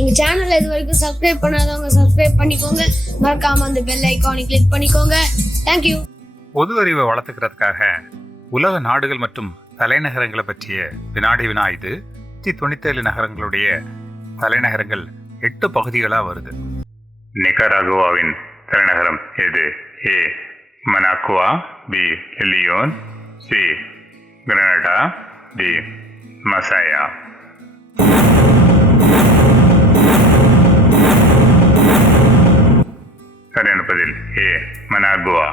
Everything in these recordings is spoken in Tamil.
எங்க சேனல் இது வரைக்கும் சப்ஸ்கிரைப் பண்ணாதவங்க சப்ஸ்கிரைப் பண்ணிக்கோங்க. மறக்காம அந்த பெல் ஐகானை கிளிக் பண்ணிக்கோங்க. தேங்க்யூ பொது அறிவை வளர்த்துக்கிறதுக்காக உலக நாடுகள் மற்றும் தலைநகரங்களை பற்றிய வினாடி வினா இது நூற்றி தொண்ணூத்தேழு நகரங்களுடைய தலைநகரங்கள் எட்டு பகுதிகளாக வருது. நிகராகுவாவின் தலைநகரம் எது? A Managua B Leon C Granada D Masaya. சரியான பதில் ஏ மனாகுவா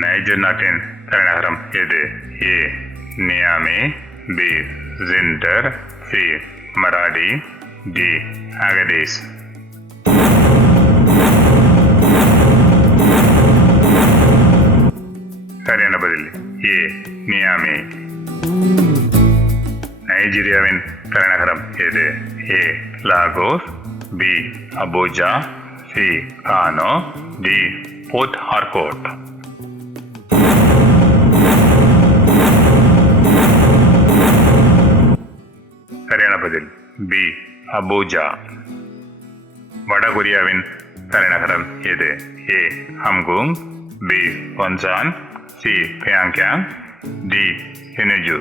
நைஜர் நாட்டின் தலைநகரம் எது A Niamey B Zinder C Maradi D Agadez சரியான பதில் ஏ நியாமி நைஜீரியாவின் தலைநகரம் எது A Lagos B அபூஜா C Kano D Port Harcourt சரியான பதில் பி அபூஜா வடகொரியாவின் தலைநகரம் எது A Hamhung B Wonsan C பியாங்யாங் D Sinuiju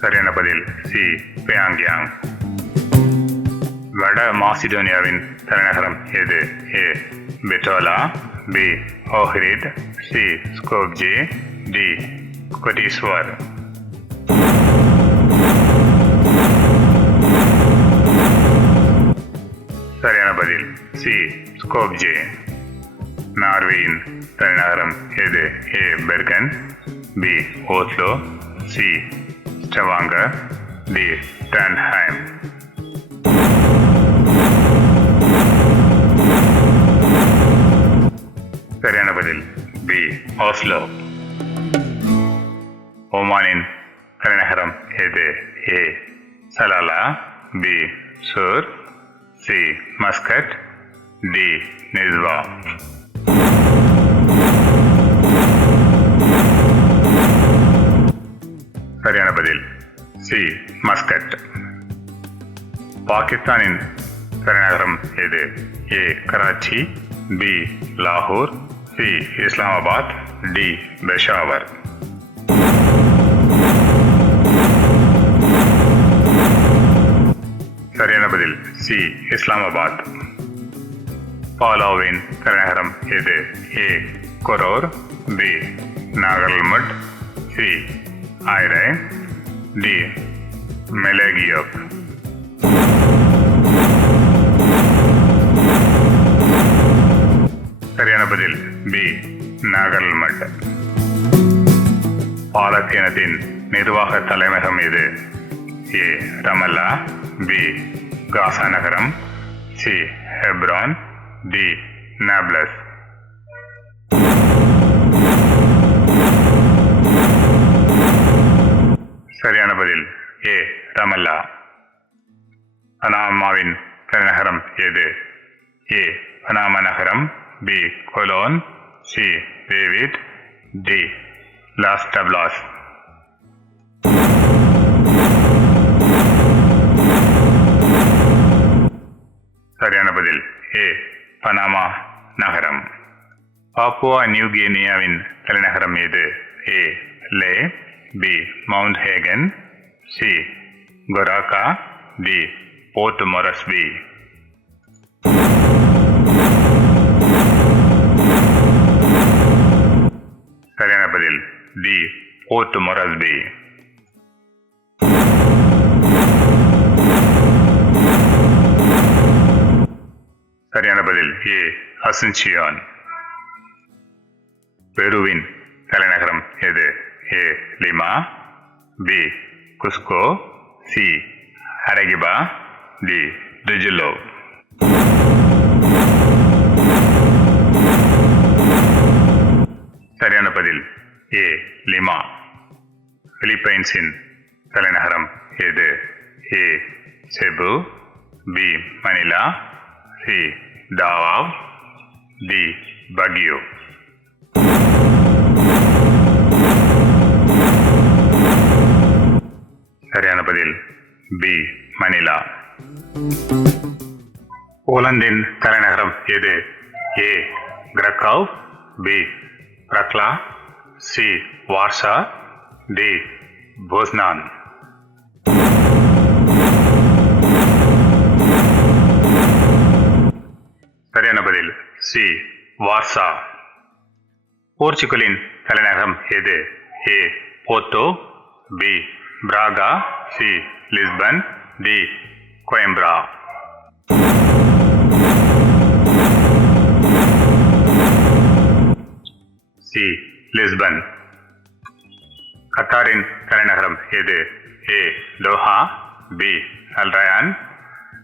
சரியான பதில் சி பியாங்யாங் வட மாசிடோனியாவின் தலைநகரம் எது A Bitola B Ohrid C Skopje D கொட்டீஸ்வர் சரியான பதில் சி ஸ்கோப்ஜே நார்வேயின் தலைநகரம் எது A Bergen B Oslo C Stavanger D டான்ஹைம். சரியான பதில். பி ஆஸ்லோ ஓமானின் தலைநகரம் எது? A. Salalah. B. Sur. C. Muscat. D. Nizwa. சரியான பதில். சி மஸ்கட் பாகிஸ்தானின் தலைநகரம் எது? ஏ கராச்சி. பி லாகூர். சி இஸ்லாமாபாத். டி பெஷாவர். சரியான பதில். சி இஸ்லாமாபாத். பாலாவின் தலைநகரம் எது? A Koror. B Ngerulmud C Airai di, Melekeok சரியான பதில் பி நாகல்மட் பாலஸ்தீனத்தின் நிர்வாக தலைமையகம் இது ஏ ரமல்லா பி காசா நகரம் சி ஹெப்ரான் டி நாப்லஸ். சரியான பதில் ஏ ரமல்லா பனாமாவின் தலைநகரம் எது ஏ பனாமா நகரம் B Colon C David D Las Tablas சரியான பதில் ஏ பனாமா நகரம் பாப்புவா நியூ கினியாவின் தலைநகரம் எது ஏ லே B. Mount Hagen. C. Goraka. D. Port Moresby சரியான பதில். டி போர்ட் மொரஸ்பி சரியான பதில். ஏ அசன்சியான் பெருவின் தலைநகரம் எது? A Lima. B Cusco. C Arequipa D Trujillo. சரியான பதில். A Lima. பிலிப்பைன்ஸின் தலைநகரம் எது? A Cebu. B Manila. C Davao D Baguio. சரியான பதில். B Manila. போலந்தின் தலைநகரம் எது? A Krakow. B Wroclaw. C Warsaw D Poznan. சரியான பதில். சி வார்சா போர்ச்சுகலின் தலைநகரம் எது? A Porto B Braga C Lisbon D Coimbra C Lisbon கத்தாரின் தலைநகரம் எது? A Doha B Al Rayyan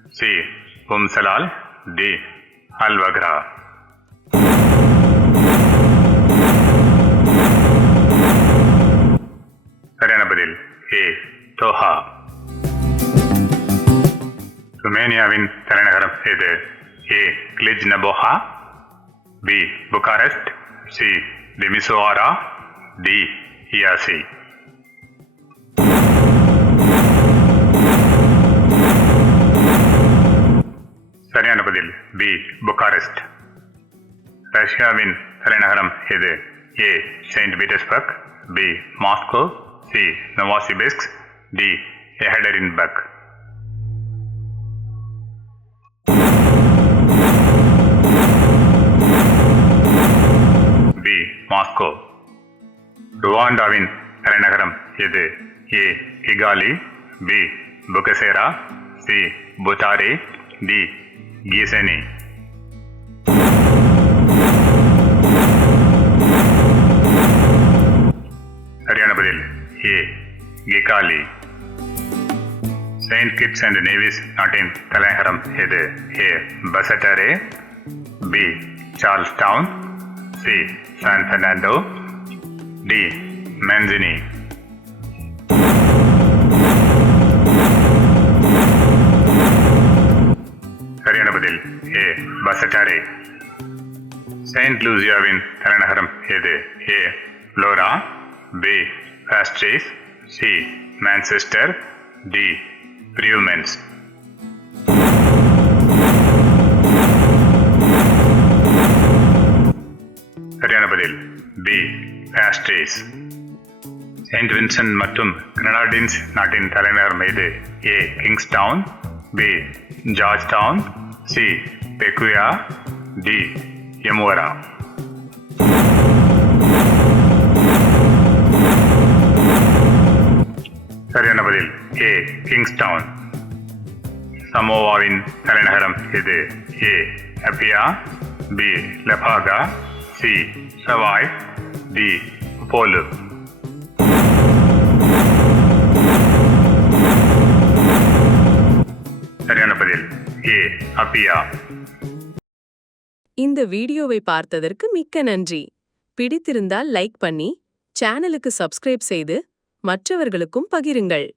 C Umm Salal D Al Wakrah சரியான பதில். A Doha. ருமேனியாவின் தலைநகரம் எது? A Cluj Napoca B Bucharest. C Timisoara. D Iasi. சரியான பதில். B Bucharest. ரஷ்யாவின் தலைநகரம் எது? A Saint Petersburg. B Moscow. C Novosibirsk D Yekaterinburg B Moscow ருவாண்டாவின் தலைநகரம் எது A Kigali B Bugesera C Butare D Gisenyi Kigali Saint Kitts and Nevis நாட்டின் தலைநகரம் எது A Basseterre B Charlestown C San Fernando D மென்சினி சரியான பதில் ஏ பசட்டாரே செயின்ட் லூசியாவின் தலைநகரம் எது ஏ லோரா பி பாஸ்ட்ரேஸ் சி மான்செஸ்டர் டி பிரியூமென்ஸ் சரியான பதில் பி பாஸ்ட்ரேஸ் செயின்ட் வின்சென்ட் மற்றும் கிரனாடின்ஸ் நாட்டின் தலைநகரம் எது A Kingstown B Georgetown C Bequia D எமுவரா சரியான பதில். ஏ கிங்ஸ்டவுன் சமோவாவின் தலைநகரம் எது? ஏ அப்பியா பி லெபாகா சி சவாய் டி போலு சரியான பதில். ஏ அப்பியா இந்த வீடியோவை பார்த்ததற்கு மிக்க நன்றி. பிடித்திருந்தால் லைக் பண்ணி சேனலுக்கு சப்ஸ்கிரைப் செய்து மற்றவர்களுக்கும் பகிருங்கள்.